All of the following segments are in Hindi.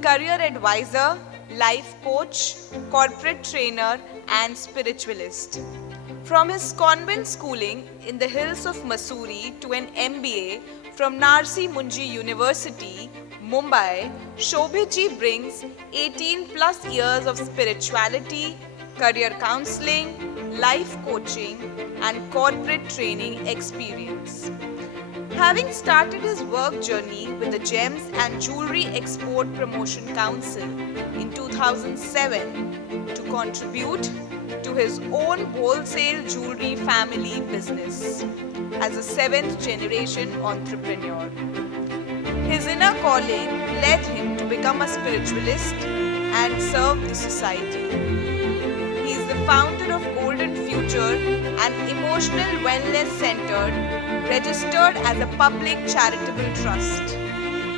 career advisor, life coach, corporate trainer, and spiritualist. From his convent schooling in the hills of Mussoorie to an MBA from Narsi Munji University, Mumbai, Shobhitji brings 18 plus years of spirituality, career counseling, life coaching, and corporate training experience. Having started his work journey with the Gems and Jewelry Export Promotion Council in 2007 to contribute to his own wholesale jewelry family business as a seventh generation entrepreneur. His inner calling led him to become a spiritualist and serve the society. He is the founder of Golden Future, an emotional wellness center registered as a public charitable trust.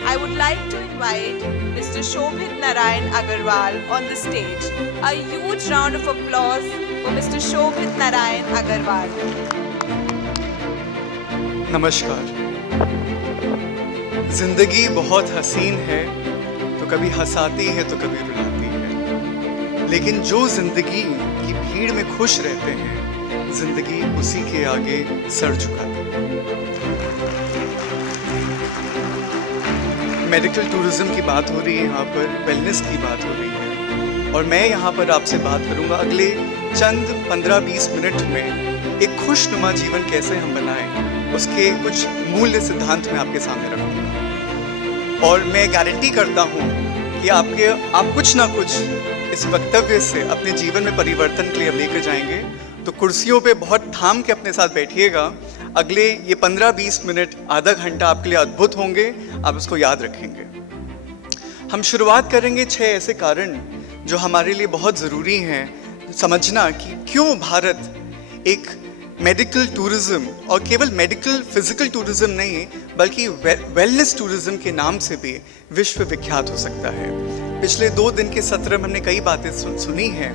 I would like to invite Mr. Shobhit Narayan Agarwal on the stage. A huge round of applause for Mr. Shobhit Narayan Agarwal. नमस्कार। जिंदगी बहुत हसीन है, तो कभी हंसाती है तो कभी रुलाती है, लेकिन जो जिंदगी की भीड़ में खुश रहते हैं, जिंदगी उसी के आगे सर झुकाती है। मेडिकल टूरिज्म की बात हो रही है, यहाँ पर वेलनेस की बात हो रही है, और मैं यहाँ पर आपसे बात करूँगा अगले चंद 15-20 मिनट में एक खुशनुमा जीवन कैसे हम बनाएं, उसके कुछ मूल्य सिद्धांत मैं आपके सामने रखूँगा। और मैं गारंटी करता हूँ कि आप कुछ ना कुछ इस वक्तव्य से अपने जीवन में परिवर्तन के लिए लेकर जाएंगे। तो कुर्सियों पे बहुत थाम के अपने साथ बैठिएगा। अगले ये 15-20 मिनट, आधा घंटा आपके लिए अद्भुत होंगे, आप उसको याद रखेंगे। हम शुरुआत करेंगे 6 ऐसे कारण जो हमारे लिए बहुत ज़रूरी हैं समझना कि क्यों भारत एक मेडिकल टूरिज्म, और केवल मेडिकल फिजिकल टूरिज्म नहीं बल्कि वेलनेस टूरिज्म के नाम से भी विश्व विख्यात हो सकता है। पिछले 2 दिन के सत्र में हमने कई बातें सुनी हैं,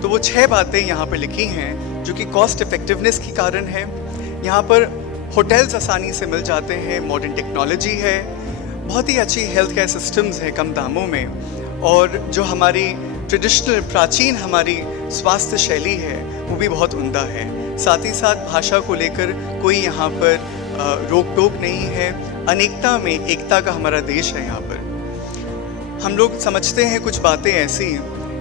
तो वो 6 बातें यहाँ पर लिखी हैं जो कि कॉस्ट इफेक्टिवनेस की कारण है। यहाँ पर होटल्स आसानी से मिल जाते हैं, मॉडर्न टेक्नोलॉजी है, बहुत ही अच्छी हेल्थ केयर सिस्टम्स हैं कम दामों में, और जो हमारी ट्रेडिशनल प्राचीन हमारी स्वास्थ्य शैली है वो भी बहुत उम्दा है। साथ ही साथ भाषा को लेकर कोई यहाँ पर रोक टोक नहीं है, अनेकता में एकता का हमारा देश है। यहाँ पर हम लोग समझते हैं कुछ बातें ऐसी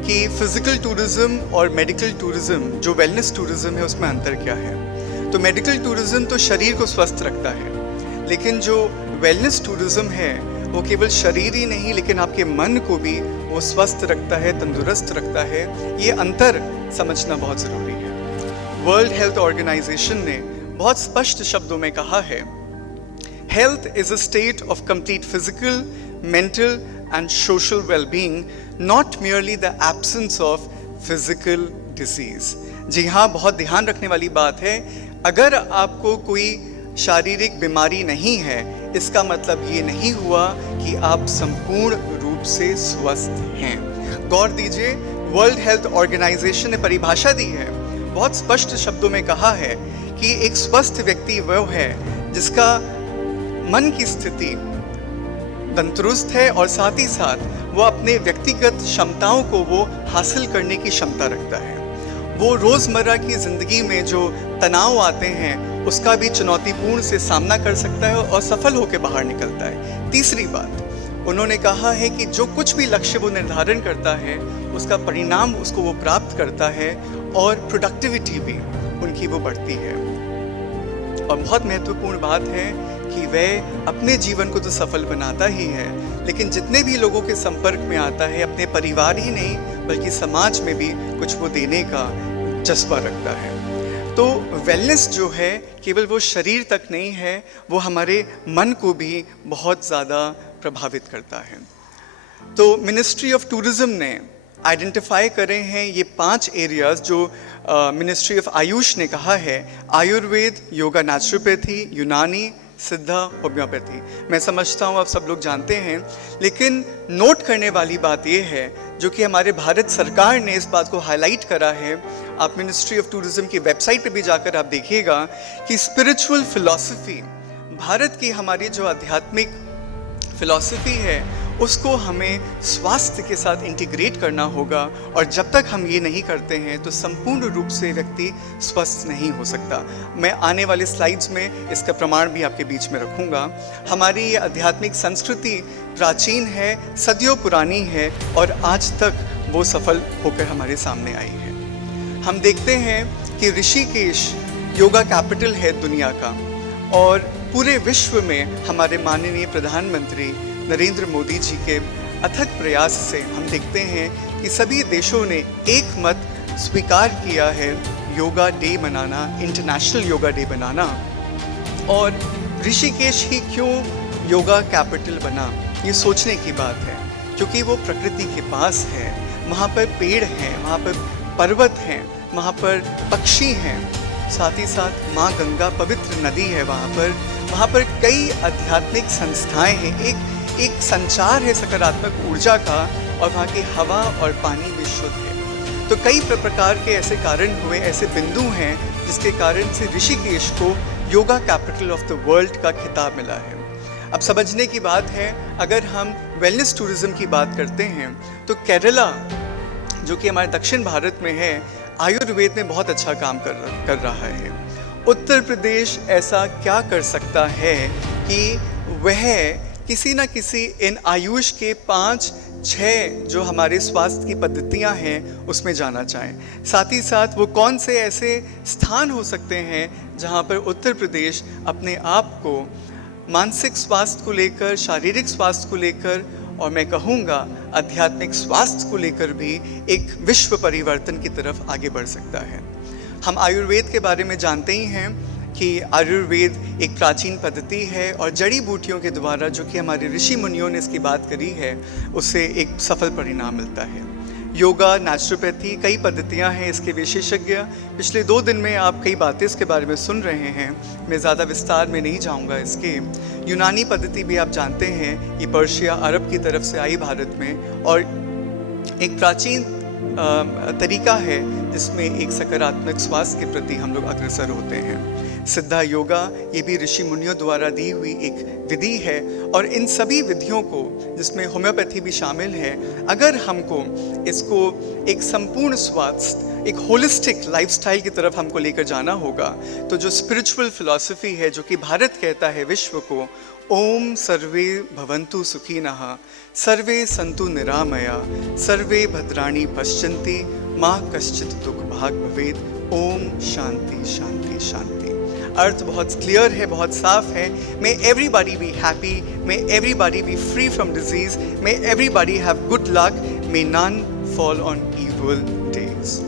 कि फिजिकल टूरिज्म और मेडिकल टूरिज्म, जो वेलनेस टूरिज्म है, उसमें अंतर क्या है। तो मेडिकल टूरिज्म तो शरीर को स्वस्थ रखता है, लेकिन जो वेलनेस टूरिज्म है वो केवल शरीर ही नहीं लेकिन आपके मन को भी वो स्वस्थ रखता है, तंदुरुस्त रखता है। ये अंतर समझना बहुत ज़रूरी है। वर्ल्ड हेल्थ ऑर्गेनाइजेशन ने बहुत स्पष्ट शब्दों में कहा है, health is a state of complete physical, mental and social wellbeing, not merely the absence of physical disease. जी हाँ, बहुत ध्यान रखने वाली बात है। अगर आपको कोई शारीरिक बीमारी नहीं है, इसका मतलब ये नहीं हुआ कि आप संपूर्ण रूप से स्वस्थ हैं। गौर दीजिए, वर्ल्ड हेल्थ ऑर्गेनाइजेशन ने परिभाषा दी है, बहुत स्पष्ट शब्दों में कहा है कि एक स्वस्थ व्यक्ति वह है जिसका मन की स्थिति तंदुरुस्त है और साथ ही साथ वो अपने व्यक्तिगत क्षमताओं को वो हासिल करने की क्षमता रखता है। वो रोज़मर्रा की ज़िंदगी में जो तनाव आते हैं उसका भी चुनौतीपूर्ण से सामना कर सकता है और सफल होकर बाहर निकलता है। तीसरी बात, उन्होंने कहा है कि जो कुछ भी लक्ष्य वो निर्धारण करता है उसका परिणाम उसको वो प्राप्त करता है और प्रोडक्टिविटी भी उनकी वो बढ़ती है। और बहुत महत्वपूर्ण बात है कि वह अपने जीवन को तो सफल बनाता ही है, लेकिन जितने भी लोगों के संपर्क में आता है, अपने परिवार ही नहीं बल्कि समाज में भी कुछ वो देने का जज्बा रखता है। तो वेलनेस जो है केवल वो शरीर तक नहीं है, वो हमारे मन को भी बहुत ज़्यादा प्रभावित करता है। तो मिनिस्ट्री ऑफ टूरिज्म ने आइडेंटिफाई करे हैं ये 5 एरियाज जो मिनिस्ट्री ऑफ आयुष ने कहा है, आयुर्वेद, योगा नेचुरोपैथी, यूनानी, सिद्धा, होम्योपैथी। मैं समझता हूँ आप सब लोग जानते हैं, लेकिन नोट करने वाली बात यह है जो कि हमारे भारत सरकार ने इस बात को हाईलाइट करा है। आप मिनिस्ट्री ऑफ टूरिज्म की वेबसाइट पे भी जाकर आप देखिएगा कि स्पिरिचुअल फिलॉसफी, भारत की हमारी जो आध्यात्मिक फिलॉसफी है उसको हमें स्वास्थ्य के साथ इंटीग्रेट करना होगा। और जब तक हम ये नहीं करते हैं तो संपूर्ण रूप से व्यक्ति स्वस्थ नहीं हो सकता। मैं आने वाले स्लाइड्स में इसका प्रमाण भी आपके बीच में रखूँगा। हमारी ये आध्यात्मिक संस्कृति प्राचीन है, सदियों पुरानी है और आज तक वो सफल होकर हमारे सामने आई है। हम देखते हैं कि ऋषिकेश योगा कैपिटल है दुनिया का, और पूरे विश्व में हमारे माननीय प्रधानमंत्री नरेंद्र मोदी जी के अथक प्रयास से हम देखते हैं कि सभी देशों ने एक मत स्वीकार किया है योगा डे मनाना, इंटरनेशनल योगा डे बनाना। और ऋषिकेश ही क्यों योगा कैपिटल बना, ये सोचने की बात है, क्योंकि वो प्रकृति के पास है। वहाँ पर पेड़ हैं, वहाँ पर पर्वत हैं, वहाँ पर पक्षी हैं, साथ ही साथ माँ गंगा पवित्र नदी है वहाँ पर कई आध्यात्मिक संस्थाएं हैं, एक संचार है सकारात्मक ऊर्जा का, और वहाँ की हवा और पानी भी शुद्ध है। तो कई प्रकार के ऐसे कारण हुए, ऐसे बिंदु हैं जिसके कारण से ऋषिकेश को yoga capital of the world का खिताब मिला है। अब समझने की बात है, अगर हम वेलनेस टूरिज्म की बात करते हैं तो केरला, जो कि हमारे दक्षिण भारत में है, आयुर्वेद में बहुत अच्छा काम कर रहा है। उत्तर प्रदेश ऐसा क्या कर सकता है कि वह किसी न किसी इन आयुष के 5-6 जो हमारे स्वास्थ्य की पद्धतियां हैं उसमें जाना चाहें। साथ ही साथ वो कौन से ऐसे स्थान हो सकते हैं जहां पर उत्तर प्रदेश अपने आप को मानसिक स्वास्थ्य को लेकर, शारीरिक स्वास्थ्य को लेकर, और मैं कहूँगा आध्यात्मिक स्वास्थ्य को लेकर भी एक विश्व परिवर्तन की तरफ आगे बढ़ सकता है। हम आयुर्वेद के बारे में जानते ही हैं कि आयुर्वेद एक प्राचीन पद्धति है, और जड़ी बूटियों के द्वारा, जो कि हमारे ऋषि मुनियों ने इसकी बात करी है, उससे एक सफल परिणाम मिलता है। योगा, नेचुरोपैथी, कई पद्धतियां हैं इसके विशेषज्ञ। पिछले 2 दिन में आप कई बातें इसके बारे में सुन रहे हैं, मैं ज़्यादा विस्तार में नहीं जाऊंगा इसके। यूनानी पद्धति भी आप जानते हैं, ये पर्शिया, अरब की तरफ से आई भारत में, और एक प्राचीन तरीका है जिसमें एक सकारात्मक स्वास्थ्य के प्रति हम लोग अग्रसर होते हैं। सिद्धा योगा, ये भी ऋषि मुनियों द्वारा दी हुई एक विधि है, और इन सभी विधियों को, जिसमें होम्योपैथी भी शामिल है, अगर हमको इसको एक संपूर्ण स्वास्थ्य, एक होलिस्टिक लाइफस्टाइल की तरफ हमको लेकर जाना होगा, तो जो स्पिरिचुअल फिलॉसफी है, जो कि भारत कहता है विश्व को, ओम सर्वे भवन्तु सुखिनः, सर्वे सन्तु निरामया, सर्वे भद्राणि पश्यन्ति, मा कश्चित् दुख भाग भवेत्, ओम शांति शांति शांति। अर्थ बहुत क्लियर है, बहुत साफ है। May everybody be happy, may everybody be free from disease, may everybody have good luck, may none fall on evil days.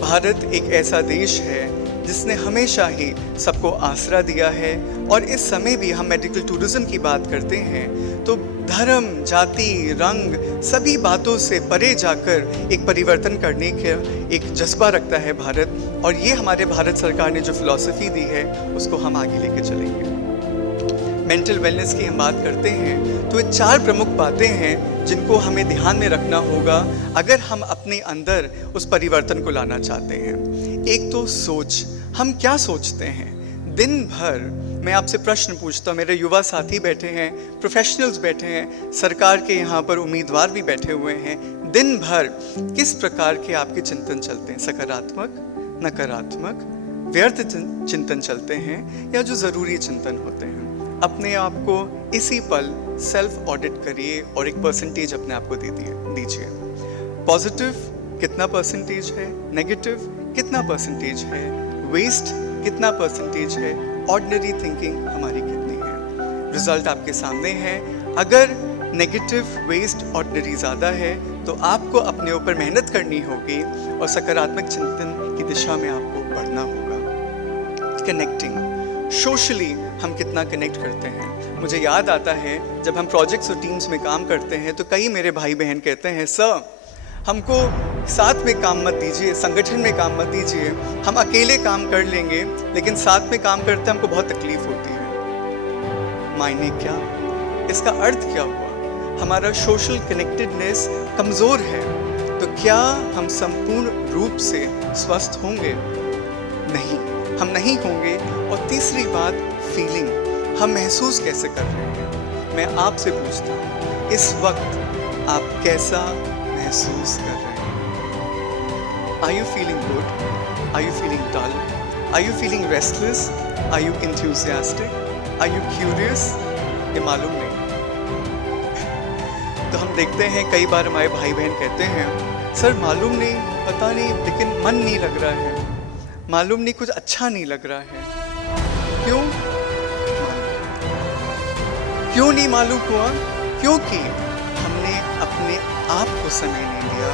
Bharat एक ऐसा देश है जिसने हमेशा ही सबको आसरा दिया है, और इस समय भी हम मेडिकल टूरिज्म की बात करते हैं तो धर्म, जाति, रंग, सभी बातों से परे जाकर एक परिवर्तन करने का एक जज्बा रखता है भारत, और ये हमारे भारत सरकार ने जो फिलॉसफी दी है उसको हम आगे लेके चलेंगे। मेंटल वेलनेस की हम बात करते हैं तो ये 4 प्रमुख बातें हैं जिनको हमें ध्यान में रखना होगा अगर हम अपने अंदर उस परिवर्तन को लाना चाहते हैं। एक तो सोच, हम क्या सोचते हैं दिन भर। मैं आपसे प्रश्न पूछता हूँ, मेरे युवा साथी बैठे हैं, प्रोफेशनल्स बैठे हैं, सरकार के यहाँ पर उम्मीदवार भी बैठे हुए हैं, दिन भर किस प्रकार के आपके चिंतन चलते हैं? सकारात्मक, नकारात्मक, व्यर्थ चिंतन चलते हैं या जो ज़रूरी चिंतन होते हैं? अपने आप को इसी पल सेल्फ ऑडिट करिए और एक परसेंटेज अपने आप को दीजिए। पॉजिटिव कितना परसेंटेज है, नेगेटिव कितना परसेंटेज है, वेस्ट कितना परसेंटेज है, ऑर्डिनरी थिंकिंग हमारी कितनी है। रिजल्ट आपके सामने है। अगर नेगेटिव, वेस्ट, ऑर्डिनरी ज़्यादा है तो आपको अपने ऊपर मेहनत करनी होगी और सकारात्मक चिंतन की दिशा में आपको बढ़ना होगा। कनेक्टिंग, सोशली हम कितना कनेक्ट करते हैं। मुझे याद आता है जब हम प्रोजेक्ट्स और टीम्स में काम करते हैं तो कई मेरे भाई बहन कहते हैं, सर हमको साथ में काम मत दीजिए, संगठन में काम मत दीजिए, हम अकेले काम कर लेंगे लेकिन साथ में काम करते हमको बहुत तकलीफ होती है। मायने क्या? इसका अर्थ क्या हुआ? हमारा सोशल कनेक्टेडनेस कमज़ोर है। तो क्या हम संपूर्ण रूप से स्वस्थ होंगे? नहीं, हम नहीं होंगे। और तीसरी बात, फीलिंग, हम महसूस कैसे कर रहे हैं? मैं आपसे पूछता हूँ, इस वक्त आप कैसा महसूस कर रहे हैं? Are you feeling good? Are you feeling dull? Are you feeling restless? Are you enthusiastic? Are you curious? ये मालूम नहीं। तो हम देखते हैं कई बार हमारे भाई बहन कहते हैं, सर मालूम नहीं, पता नहीं, लेकिन मन नहीं लग रहा है, मालूम नहीं, कुछ अच्छा नहीं लग रहा है। क्यों? क्यों नहीं मालूम हुआ? क्योंकि हमने अपने आप को समय नहीं दिया,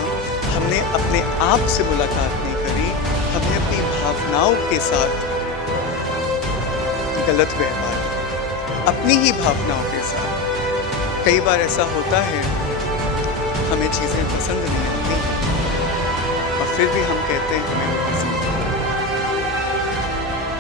हमने अपने आप से मुलाकात नहीं करी, हमने अपनी भावनाओं के साथ गलत व्यवहार, अपनी ही भावनाओं के साथ। कई बार ऐसा होता है, हमें चीज़ें पसंद नहीं आती और फिर भी हम कहते हैं हमें पसंद है।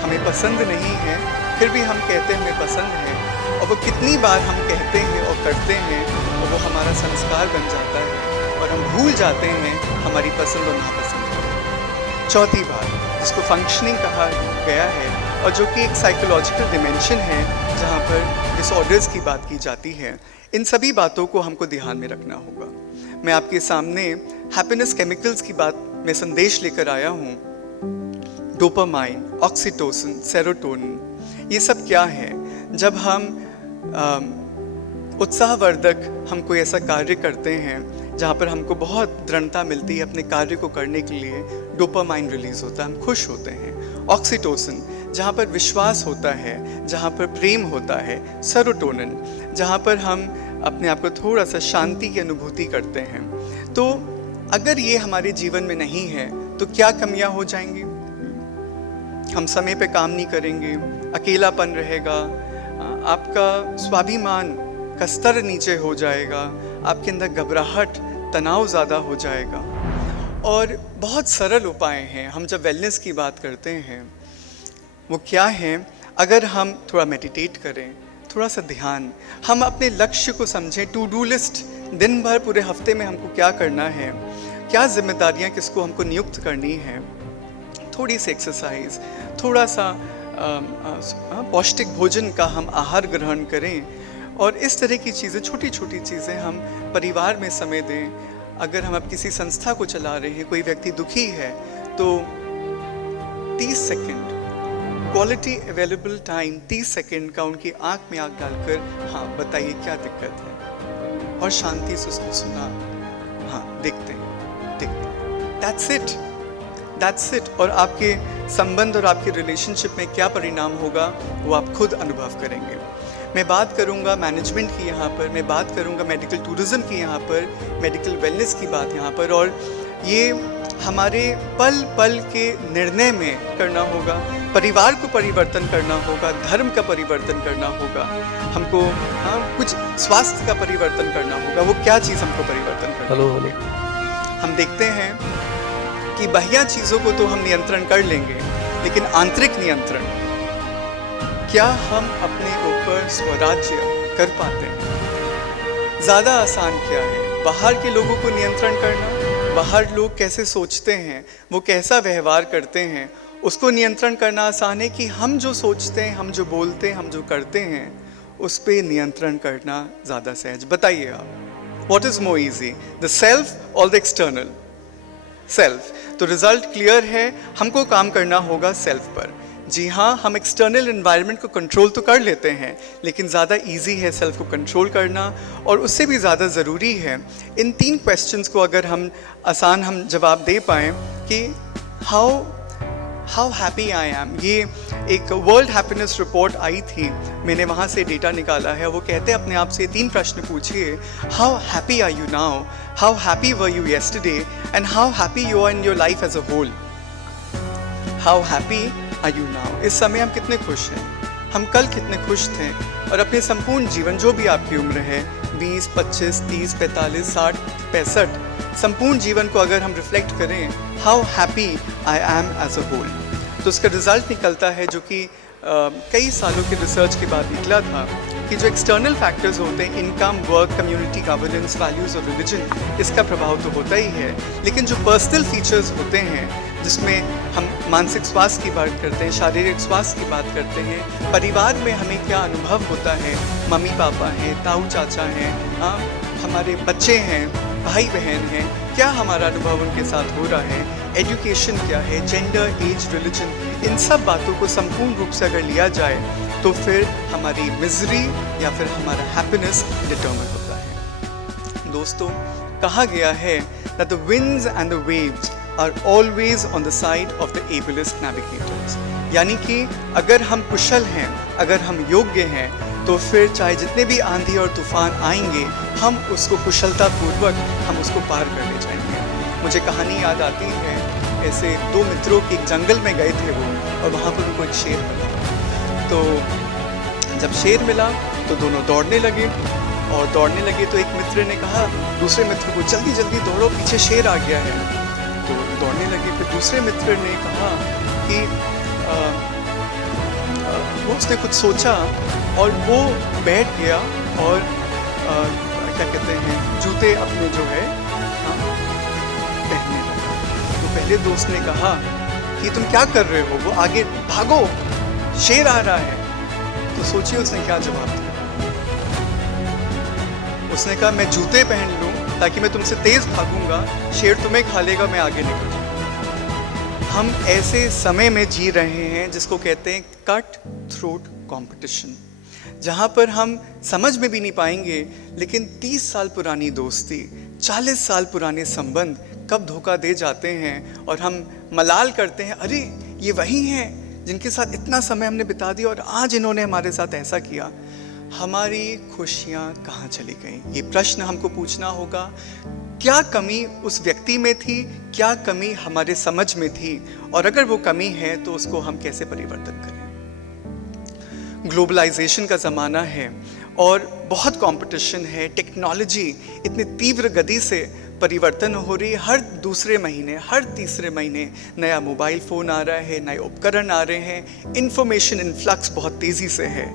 हमें पसंद नहीं है, फिर भी हम कहते हैं हमें पसंद है, और वो कितनी बार हम कहते हैं और करते हैं और वो हमारा संस्कार बन जाता है और हम भूल जाते हैं हमारी पसंद और नापसंद को। चौथी बात, जिसको फंक्शनिंग कहा गया है और जो कि एक साइकोलॉजिकल डिमेंशन है जहाँ पर डिसऑर्डर्स की बात की जाती है, इन सभी बातों को हमको ध्यान में रखना होगा। मैं आपके सामने हैप्पीनेस केमिकल्स की बात में संदेश लेकर आया हूँ। डोपामाइन, ऑक्सीटोसिन, सेरोटोनिन, ये सब क्या है? जब हम उत्साहवर्धक हम कोई ऐसा कार्य करते हैं जहाँ पर हमको बहुत दृढ़ता मिलती है अपने कार्य को करने के लिए, डोपामाइन रिलीज होता है, हम खुश होते हैं। ऑक्सीटोसिन, जहाँ पर विश्वास होता है, जहाँ पर प्रेम होता है। सेरोटोनिन, जहाँ पर हम अपने आप को थोड़ा सा शांति की अनुभूति करते हैं। तो अगर ये हमारे जीवन में नहीं है तो क्या कमियां हो जाएंगी? हम समय पे काम नहीं करेंगे, अकेलापन रहेगा, आपका स्वाभिमान का स्तर नीचे हो जाएगा, आपके अंदर घबराहट, तनाव ज़्यादा हो जाएगा। और बहुत सरल उपाय हैं हम जब वेलनेस की बात करते हैं, वो क्या है? अगर हम थोड़ा मेडिटेट करें, थोड़ा सा ध्यान, हम अपने लक्ष्य को समझें, टू डू लिस्ट, दिन भर पूरे हफ्ते में हमको क्या करना है, क्या जिम्मेदारियां किसको हमको नियुक्त करनी है, थोड़ी सी एक्सरसाइज, थोड़ा सा पौष्टिक भोजन का हम आहार ग्रहण करें और इस तरह की चीज़ें, छोटी छोटी चीज़ें हम परिवार में समय दें। अगर हम अब किसी संस्था को चला रहे हैं, कोई व्यक्ति दुखी है, तो 30 second quality available time, 30 second का उनकी आंख में आंख डालकर, हाँ बताइए क्या दिक्कत है, और शांति से उसको सुना, हाँ देखते हैं। That's it। और आपके संबंध और आपके रिलेशनशिप में क्या परिणाम होगा वो आप खुद अनुभव करेंगे। मैं बात करूंगा मैनेजमेंट की यहाँ पर, मैं बात करूंगा मेडिकल टूरिज्म की यहाँ पर, मेडिकल वेलनेस की बात यहाँ पर, और ये हमारे पल पल के निर्णय में करना होगा। परिवार को परिवर्तन करना होगा, धर्म का परिवर्तन करना होगा, हमको कुछ स्वास्थ्य का परिवर्तन करना होगा। वो क्या चीज़ हमको परिवर्तन करना होगा? हम देखते हैं कि बाह्य चीज़ों को तो हम नियंत्रण कर लेंगे, लेकिन आंतरिक नियंत्रण, क्या हम अपने ऊपर स्वराज्य कर पाते हैं? ज़्यादा आसान क्या है? बाहर के लोगों को नियंत्रण करना, बाहर लोग कैसे सोचते हैं, वो कैसा व्यवहार करते हैं, उसको नियंत्रण करना आसान है कि हम जो सोचते हैं, हम जो बोलते हैं, हम जो करते हैं, उस पर नियंत्रण करना ज़्यादा सहज। बताइए आप, what is more easy, the self और द एक्सटर्नल? सेल्फ। तो रिजल्ट क्लियर है, हमको काम करना होगा सेल्फ पर। जी हाँ, हम एक्सटर्नल एनवायरनमेंट को कंट्रोल तो कर लेते हैं, लेकिन ज़्यादा इजी है सेल्फ को कंट्रोल करना, और उससे भी ज़्यादा ज़रूरी है इन 3 क्वेश्चंस को अगर हम आसान हम जवाब दे पाएँ कि हाउ हैप्पी आई एम। ये एक वर्ल्ड हैप्पीनेस रिपोर्ट आई थी, मैंने वहाँ से डेटा निकाला है। वो कहते हैं अपने आप से 3 प्रश्न पूछिए, how happy are you now, how happy were you yesterday, and how happy you are in your life as a whole. How happy are you now, इस समय हम कितने खुश हैं, हम कल कितने खुश थे, और अपने संपूर्ण जीवन, जो भी आपकी उम्र है, 20, 25, 30, 45, 60, 65, संपूर्ण जीवन को अगर हम रिफ्लेक्ट करें, how happy I am as a whole, तो उसका रिजल्ट निकलता है, जो कि कई सालों के रिसर्च के बाद निकला था कि जो एक्सटर्नल फैक्टर्स होते हैं, income, work, community, governance, values और रिलीजन, इसका प्रभाव तो होता ही है, लेकिन जो पर्सनल फीचर्स होते हैं जिसमें हम मानसिक स्वास्थ्य की बात करते हैं, शारीरिक स्वास्थ्य की बात करते हैं, परिवार में हमें क्या अनुभव होता है, मम्मी पापा हैं, ताऊ चाचा हैं, हमारे बच्चे हैं, भाई बहन हैं, क्या हमारा अनुभव उनके साथ हो रहा है, एजुकेशन क्या है, जेंडर, एज, रिलीजन, इन सब बातों को संपूर्ण रूप से अगर लिया जाए तो फिर हमारी मिजरी या फिर हमारा हैप्पीनेस डिटरमिन होता है। दोस्तों, कहा गया है that the winds and the waves are always on the side of the ablest navigators, यानी कि अगर हम कुशल हैं, अगर हम योग्य हैं, तो फिर चाहे जितने भी आंधी और तूफान आएंगे, हम उसको कुशलतापूर्वक हम उसको पार कर ले जाएंगे। मुझे कहानी याद आती है, ऐसे दो मित्रों के एक जंगल में गए थे वो, और वहाँ पर उनको एक शेर मिला। तो जब शेर मिला तो दोनों दौड़ने लगे, और दौड़ने लगे तो एक मित्र ने कहा दूसरे मित्र को, जल्दी जल्दी दौड़ो, पीछे शेर आ गया है। तो दौड़ने लगे। फिर दूसरे मित्र ने कहा कि वो उसने कुछ सोचा और वो बैठ गया और क्या कहते हैं, जूते अपने जो है पहनने लगा। तो पहले दोस्त ने कहा कि तुम क्या कर रहे हो, वो आगे भागो, शेर आ रहा है। तो सोचिए उसने क्या जवाब दिया। उसने कहा मैं जूते पहन लूं ताकि मैं तुमसे तेज भागूंगा, शेर तुम्हें खा लेगा, मैं आगे निकल जाऊंगा। हम ऐसे समय में जी रहे हैं जिसको कहते हैं कट थ्रोट कंपटीशन, जहां पर हम समझ में भी नहीं पाएंगे, लेकिन 30 साल पुरानी दोस्ती, 40 साल पुराने संबंध कब धोखा दे जाते हैं और हम मलाल करते हैं, अरे ये वही हैं जिनके साथ इतना समय हमने बिता दिया और आज इन्होंने हमारे साथ ऐसा किया। हमारी खुशियाँ कहाँ चली गई? ये प्रश्न हमको पूछना होगा। क्या कमी उस व्यक्ति में थी, क्या कमी हमारे समझ में थी, और अगर वो कमी है तो उसको हम कैसे परिवर्तन करें? ग्लोबलाइजेशन का ज़माना है और बहुत कंपटीशन है, टेक्नोलॉजी इतनी तीव्र गति से परिवर्तन हो रही है। हर दूसरे महीने, हर तीसरे महीने नया मोबाइल फ़ोन आ रहा है, नए उपकरण आ रहे हैं, इंफॉर्मेशन इन्फ्लक्स बहुत तेज़ी से है,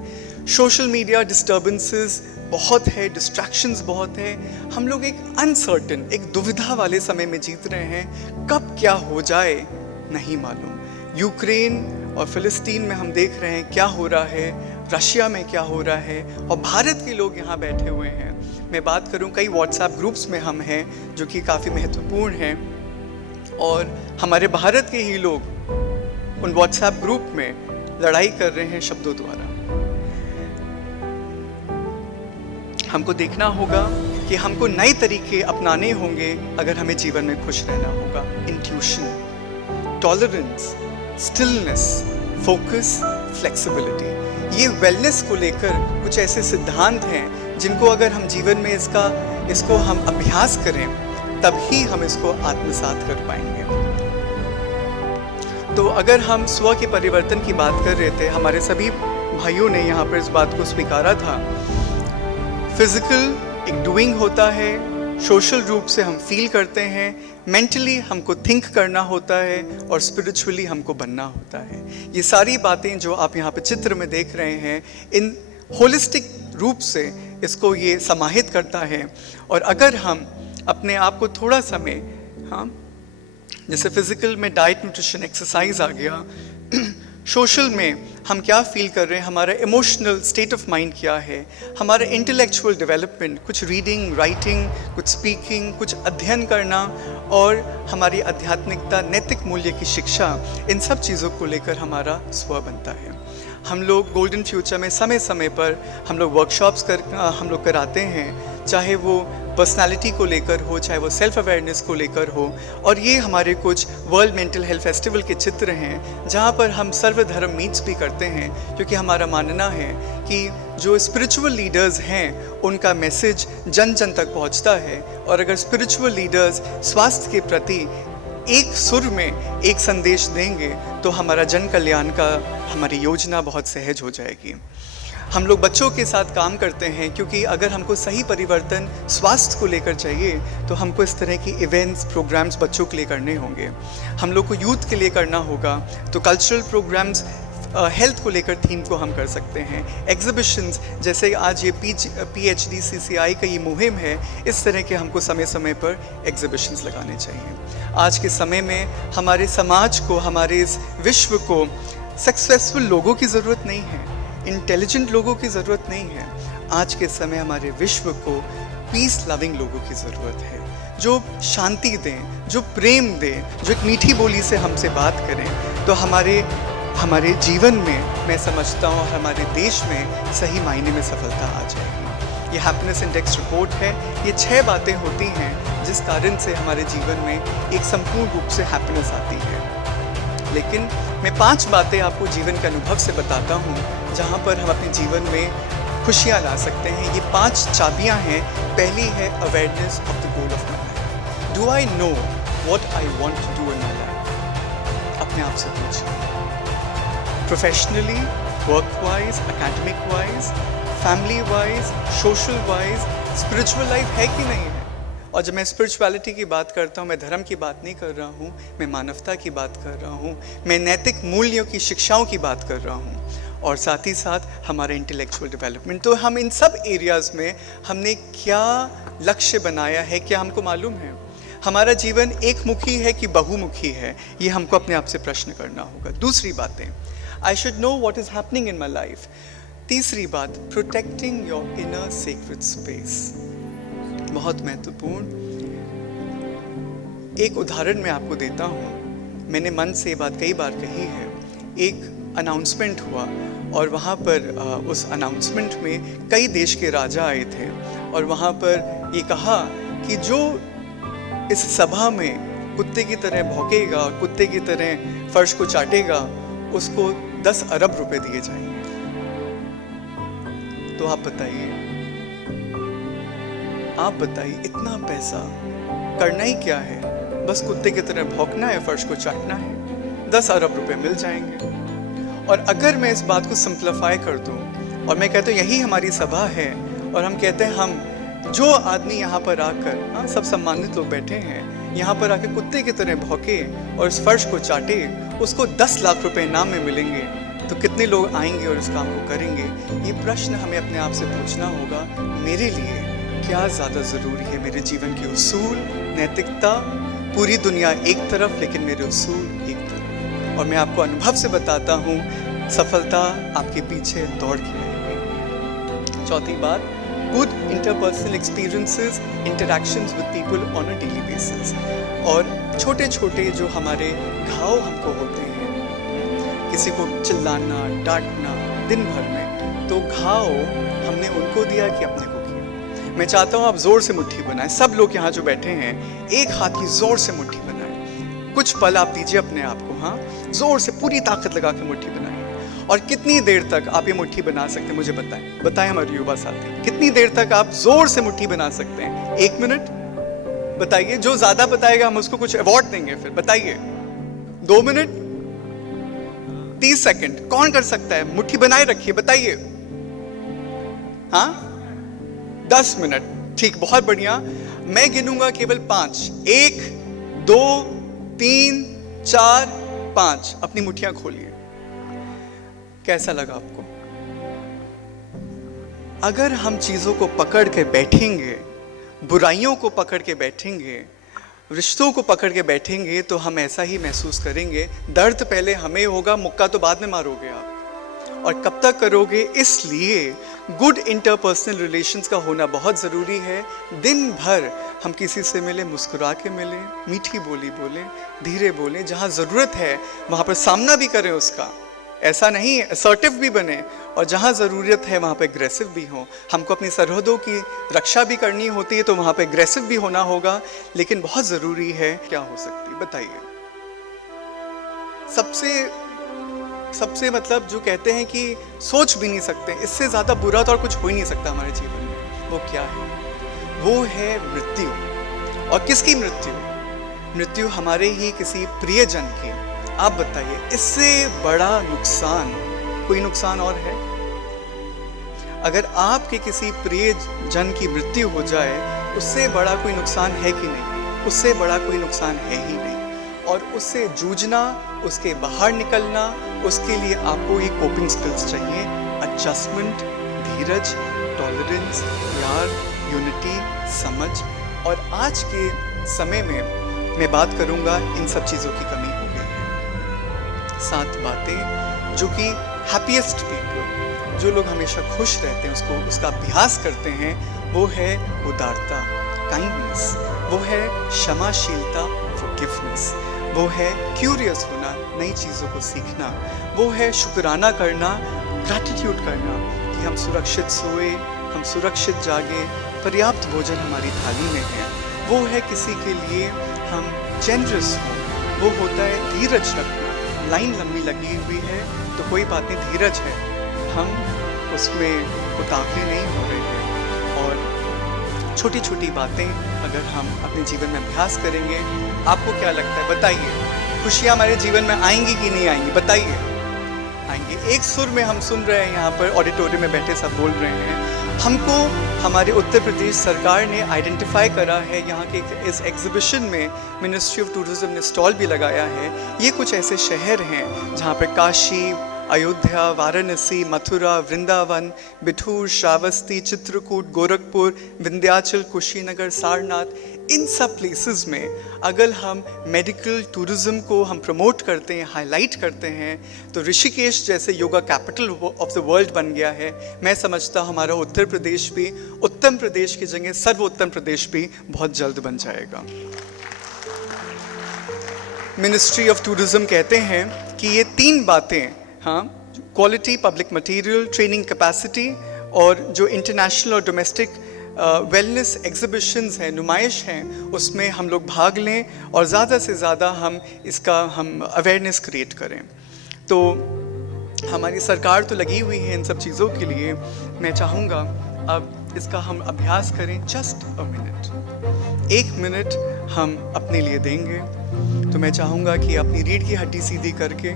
सोशल मीडिया डिस्टर्बेंसेस बहुत है, डिस्ट्रैक्शंस बहुत है। हम लोग एक अनसर्टन, एक दुविधा वाले समय में जीत रहे हैं। कब क्या हो जाए नहीं मालूम। यूक्रेन और फ़िलिस्तीन में हम देख रहे हैं क्या हो रहा है, रशिया में क्या हो रहा है, और भारत के लोग यहाँ बैठे हुए हैं। मैं बात करूँ, कई व्हाट्सएप ग्रुप्स में हम हैं जो कि काफ़ी महत्वपूर्ण हैं, और हमारे भारत के ही लोग उन व्हाट्सएप ग्रुप में लड़ाई कर रहे हैं शब्दों द्वारा। हमको देखना होगा कि हमको नए तरीके अपनाने होंगे अगर हमें जीवन में खुश रहना होगा। Intuition, tolerance, stillness, focus, flexibility, ये वेलनेस को लेकर कुछ ऐसे सिद्धांत हैं जिनको अगर हम जीवन में इसको हम अभ्यास करें तभी हम इसको आत्मसात कर पाएंगे। तो अगर हम स्व के परिवर्तन की बात कर रहे थे, हमारे सभी भाइयों ने यहाँ पर इस बात को स्वीकारा था। फिजिकल एक डूइंग होता है, सोशल रूप से हम फील करते हैं, मेंटली हमको थिंक करना होता है, और स्पिरिचुअली हमको बनना होता है। ये सारी बातें जो आप यहाँ पे चित्र में देख रहे हैं, इन होलिस्टिक रूप से इसको ये समाहित करता है। और अगर हम अपने आप को थोड़ा समय, जैसे फिजिकल में डाइट, न्यूट्रिशन, एक्सरसाइज आ गया, सोशल में हम क्या फील कर रहे हैं, हमारा इमोशनल स्टेट ऑफ माइंड क्या है, हमारा इंटेलेक्चुअल डेवलपमेंट, कुछ रीडिंग, राइटिंग, कुछ स्पीकिंग, कुछ अध्ययन करना, और हमारी आध्यात्मिकता, नैतिक मूल्य की शिक्षा, इन सब चीज़ों को लेकर हमारा स्व बनता है। हम लोग गोल्डन फ्यूचर में समय समय पर हम लोग वर्कशॉप्स हम लोग कराते हैं, चाहे वो पर्सनालिटी को लेकर हो, चाहे वो सेल्फ अवेयरनेस को लेकर हो। और ये हमारे कुछ वर्ल्ड मेंटल हेल्थ फेस्टिवल के चित्र हैं जहाँ पर हम सर्वधर्म मीट्स भी करते हैं, क्योंकि हमारा मानना है कि जो स्पिरिचुअल लीडर्स हैं उनका मैसेज जन जन तक पहुँचता है, और अगर स्पिरिचुअल लीडर्स स्वास्थ्य के प्रति एक सुर में एक संदेश देंगे तो हमारा जन कल्याण का हमारी योजना बहुत सहज हो जाएगी। हम लोग बच्चों के साथ काम करते हैं, क्योंकि अगर हमको सही परिवर्तन स्वास्थ्य को लेकर चाहिए तो हमको इस तरह की इवेंट्स, प्रोग्राम्स बच्चों के लिए करने होंगे। हम लोग को यूथ के लिए करना होगा तो कल्चरल प्रोग्राम्स, हेल्थ को लेकर थीम को हम कर सकते हैं। एग्जिबिशंस जैसे आज ये PhD CCI का ये मुहिम है, इस तरह के हमको समय समय पर एग्जिबिशंस लगाने चाहिए। आज के समय में हमारे समाज को, हमारे इस विश्व को सक्सेसफुल लोगों की ज़रूरत नहीं है, इंटेलिजेंट लोगों की ज़रूरत नहीं है। आज के समय हमारे विश्व को पीस लविंग लोगों की ज़रूरत है, जो शांति दें, जो प्रेम दें, जो एक मीठी बोली से हमसे बात करें। तो हमारे जीवन में मैं समझता हूँ हमारे देश में सही मायने में सफलता आ जाएगी। ये हैप्पीनेस इंडेक्स रिपोर्ट है, ये 6 बातें होती हैं जिस कारण से हमारे जीवन में एक संपूर्ण रूप से हैप्पीनेस आती है। लेकिन मैं 5 बातें आपको जीवन के अनुभव से बताता हूँ जहाँ पर हम अपने जीवन में खुशियाँ ला सकते हैं। ये 5 चाबियाँ हैं। पहली है awareness of the goal of my life. Do I know what I want to do in my life? अपने आप से पूछिए। Professionally, work wise, academic wise, family wise, social wise, spiritual life है कि नहीं है? और जब मैं स्पिरिचुअलिटी की बात करता हूँ, मैं धर्म की बात नहीं कर रहा हूँ, मैं मानवता की बात कर रहा हूँ, मैं नैतिक मूल्यों की शिक्षाओं की बात कर रहा हूँ, और साथ ही साथ हमारा इंटेलेक्चुअल डेवलपमेंट। तो हम इन सब एरियाज़ में हमने क्या लक्ष्य बनाया है, क्या हमको मालूम है? हमारा जीवन एक मुखी है कि बहुमुखी है, ये हमको अपने आप से प्रश्न करना होगा। दूसरी बातें, I should know what is happening in my life. तीसरी बात, protecting your inner secret space, बहुत महत्वपूर्ण। एक उदाहरण मैं आपको देता हूँ, मैंने मन से ये बात कई बार कही है। एक अनाउंसमेंट हुआ और वहाँ पर उस अनाउंसमेंट में कई देश के राजा आए थे, और वहाँ पर ये कहा कि जो इस सभा में कुत्ते की तरह भौंकेगा और कुत्ते की तरह फर्श को चाटेगा, उसको 10 अरब रुपए दिए जाएंगे। तो आप बताइए इतना पैसा करना ही क्या है? बस कुत्ते की तरह भौंकना है, फर्श को चाटना है, 10 अरब रुपए मिल जाएंगे। और अगर मैं इस बात को सिंप्लीफाई कर दूं और मैं कहता हूँ यही हमारी सभा है, और हम कहते हैं हम जो आदमी यहाँ पर आकर, हाँ सब सम्मानित लोग बैठे हैं, यहाँ पर आकर कुत्ते की तरह भौंके और इस फर्श को चाटे, उसको 10 लाख रुपए इनाम में मिलेंगे, तो कितने लोग आएंगे और इस काम को करेंगे? ये प्रश्न हमें अपने आप से पूछना होगा, मेरे लिए क्या ज़्यादा ज़रूरी है? मेरे जीवन के उसूल, नैतिकता, पूरी दुनिया एक तरफ लेकिन मेरे उसूल एक तरफ। और मैं आपको अनुभव से बताता हूँ, सफलता आपके पीछे दौड़ के आएगी। चौथी बात, good interpersonal experiences, interactions with people on a daily basis. और छोटे छोटे जो हमारे घाव हमको होते हैं, किसी को चिल्लाना, डांटना दिन भर में, तो घाव हमने उनको दिया कि अपने को किया। मैं चाहता हूँ आप जोर से मुट्ठी बनाएं, सब लोग यहाँ जो बैठे हैं एक हाथ की जोर से मुट्ठी बनाएं। कुछ पल आप दीजिए अपने आप को, हाँ जोर से पूरी ताकत लगा के मुट्ठी बनाएं। और कितनी देर तक आप ये मुट्ठी बना सकते हैं मुझे बताएं हमारे युवा साथी, कितनी देर तक आप जोर से मुट्ठी बना सकते हैं? 1 मिनट बताइए, जो ज्यादा बताएगा हम उसको कुछ अवार्ड देंगे। फिर बताइए 2 मिनट, 30 सेकंड, कौन कर सकता है? मुट्ठी बनाए रखिए, बताइए। हाँ 10 मिनट, ठीक, बहुत बढ़िया। मैं गिनूंगा केवल 5, 1 2 3 4 5। अपनी मुट्ठियां खोलिए। कैसा लगा आपको? अगर हम चीजों को पकड़ के बैठेंगे, बुराइयों को पकड़ के बैठेंगे, रिश्तों को पकड़ के बैठेंगे, तो हम ऐसा ही महसूस करेंगे। दर्द पहले हमें होगा, मुक्का तो बाद में मारोगे आप। और कब तक करोगे? इसलिए गुड इंटरपर्सनल रिलेशंस का होना बहुत ज़रूरी है। दिन भर हम किसी से मिले, मुस्कुरा के मिलें, मीठी बोली बोलें, धीरे बोलें, जहाँ ज़रूरत है वहाँ पर सामना भी करें उसका, ऐसा नहीं असर्टिव भी बने, और जहाँ ज़रूरत है वहाँ पे एग्रेसिव भी हो। हमको अपनी सरहदों की रक्षा भी करनी होती है, तो वहाँ पे एग्रेसिव भी होना होगा। लेकिन बहुत ज़रूरी है, क्या हो सकती है बताइए? सबसे मतलब जो कहते हैं कि सोच भी नहीं सकते, इससे ज़्यादा बुरा तो और कुछ हो ही नहीं सकता हमारे जीवन में। वो क्या है? वो है मृत्यु। और किसकी मृत्यु? मृत्यु हमारे ही किसी प्रियजन की। आप बताइए, इससे बड़ा नुकसान कोई नुकसान और है? अगर आपके किसी प्रियजन की मृत्यु हो जाए, उससे बड़ा कोई नुकसान है कि नहीं? उससे बड़ा कोई नुकसान है ही नहीं। और उससे जूझना, उसके बाहर निकलना, उसके लिए आपको ये कोपिंग स्किल्स चाहिए। एडजस्टमेंट, धीरज, टॉलरेंस, प्यार, यूनिटी, समझ। और आज के समय में मैं बात करूंगा इन सब चीज़ों की कमी हो गई है। 7 बातें जो कि हैप्पीएस्ट पीपल, जो लोग हमेशा खुश रहते हैं, उसका अभ्यास करते हैं, वो है उदारता, काइंडनेस, वो है क्षमाशीलता, फॉरगिवनेस, वो है क्यूरियस होना, नई चीज़ों को सीखना, वो है शुक्राना करना, ग्रैटिट्यूड करना कि हम सुरक्षित सोए, हम सुरक्षित जागे, पर्याप्त भोजन हमारी थाली में है, वो है किसी के लिए हम जेनरस हों, वो होता है धीरज रखना। लाइन लंबी लगी हुई है तो कोई बात नहीं, धीरज है, हम उसमें उतावले नहीं हो रहे हैं। और छोटी छोटी बातें अगर हम अपने जीवन में अभ्यास करेंगे, आपको क्या लगता है, बताइए, खुशियाँ हमारे जीवन में आएंगी कि नहीं आएंगी, बताइए। आएंगे। एक सुर में हम सुन रहे हैं, यहाँ पर ऑडिटोरियम में बैठे सब बोल रहे हैं। हमको हमारे उत्तर प्रदेश सरकार ने आइडेंटिफाई करा है, यहाँ के इस एग्जीबिशन में मिनिस्ट्री ऑफ टूरिज्म ने स्टॉल भी लगाया है। ये कुछ ऐसे शहर हैं जहाँ पर काशी, अयोध्या, वाराणसी, मथुरा, वृंदावन, बिठूर, श्रावस्ती, चित्रकूट, गोरखपुर, विंध्याचल, कुशीनगर, सारनाथ, इन सब प्लेसेस में अगर हम मेडिकल टूरिज्म को हम प्रमोट करते हैं, हाईलाइट करते हैं, तो ऋषिकेश जैसे yoga capital of the world बन गया है। मैं समझता हूँ हमारा उत्तर प्रदेश भी, उत्तम प्रदेश की जगह सर्वोत्तम प्रदेश भी बहुत जल्द बन जाएगा। मिनिस्ट्री ऑफ टूरिज्म कहते हैं कि ये 3 बातें, हाँ, quality, public material, training capacity, और जो इंटरनेशनल और डोमेस्टिक वेलनेस एग्जीबिशंस हैं, नुमाइश हैं, उसमें हम लोग भाग लें और ज़्यादा से ज़्यादा हम अवेयरनेस क्रिएट करें। तो हमारी सरकार तो लगी हुई है इन सब चीज़ों के लिए। मैं चाहूँगा अब इसका हम अभ्यास करें। जस्ट अ मिनट, 1 मिनट हम अपने लिए देंगे। तो मैं चाहूँगा कि अपनी रीढ़ की हड्डी सीधी करके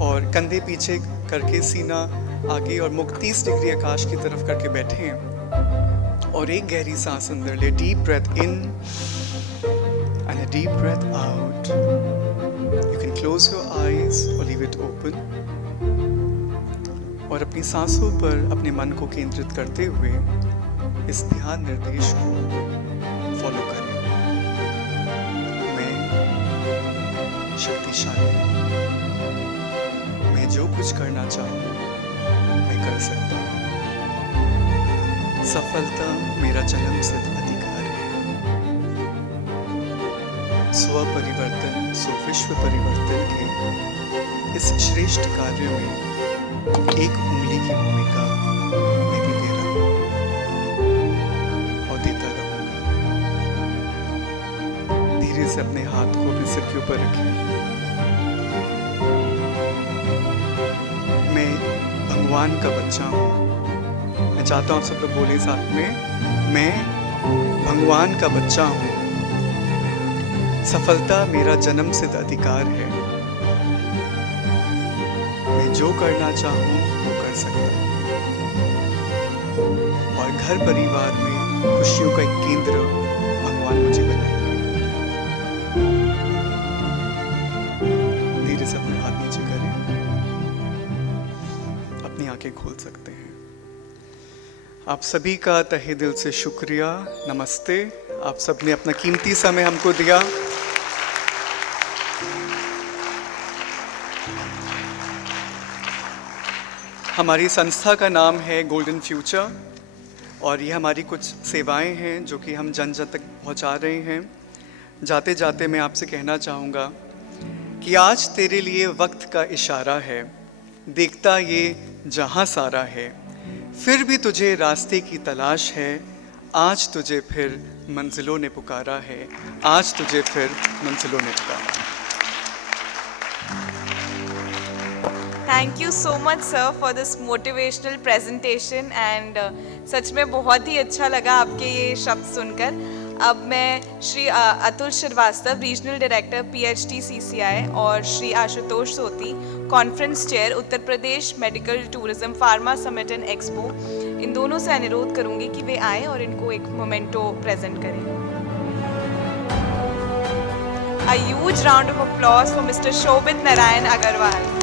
और कंधे पीछे करके, सीना आगे और मुख 30 डिग्री आकाश की तरफ करके बैठें और एक गहरी सांस अंदर ले। Deep breath in and a deep breath out. You can close your eyes or leave it open. और अपनी सांसों पर अपने मन को केंद्रित करते हुए इस ध्यान निर्देश को फॉलो करें। मैं शक्तिशाली, मैं जो कुछ करना चाहूँ मैं कर सकता हूँ। सफलता मेरा जन्मसिद्ध अधिकार है। स्व परिवर्तन सो विश्व परिवर्तन के इस श्रेष्ठ कार्य में एक उंगली की भूमिका मैं भी दे रहा हूँ और देता रहूंगा। धीरे से अपने हाथ को अपने सिर के ऊपर रखें। मैं भगवान का बच्चा हूँ। मैं चाहता हूँ आप सब लोग बोले साथ में, मैं भगवान का बच्चा हूँ। सफलता मेरा जन्मसिद्ध अधिकार है। मैं जो करना चाहूँ वो कर सकता हूँ और घर परिवार में खुशियों का एक केंद्र भगवान मुझे बनाएंगे। धीरे से अपने हाथ नीचे करें, अपनी आंखें खोल सकते हैं। आप सभी का तहे दिल से शुक्रिया, नमस्ते। आप सबने अपना कीमती समय हमको दिया। हमारी संस्था का नाम है गोल्डन फ्यूचर और ये हमारी कुछ सेवाएं हैं जो कि हम जन जन तक पहुंचा रहे हैं। जाते जाते मैं आपसे कहना चाहूँगा कि आज तेरे लिए वक्त का इशारा है, देखता ये जहाँ सारा है, फिर भी तुझे रास्ते की तलाश है, आज तुझे फिर मंजिलों ने पुकारा है, आज तुझे फिर मंजिलों ने पुकारा है। Thank you so much sir for this motivational presentation and such में बहुत ही अच्छा लगा आपके ये शब्द सुनकर। अब मैं Shri Atul Srivastava, regional director PHT CCI, और Shri Ashutosh Soti, conference chair, Uttar Pradesh medical tourism pharma summit and expo, इन दोनों से अनुरोध करूंगी कि वे आए और इनको एक मोमेंटो प्रेजेंट करें। A huge round of applause for Mr. Shobit Narayan Agarwal.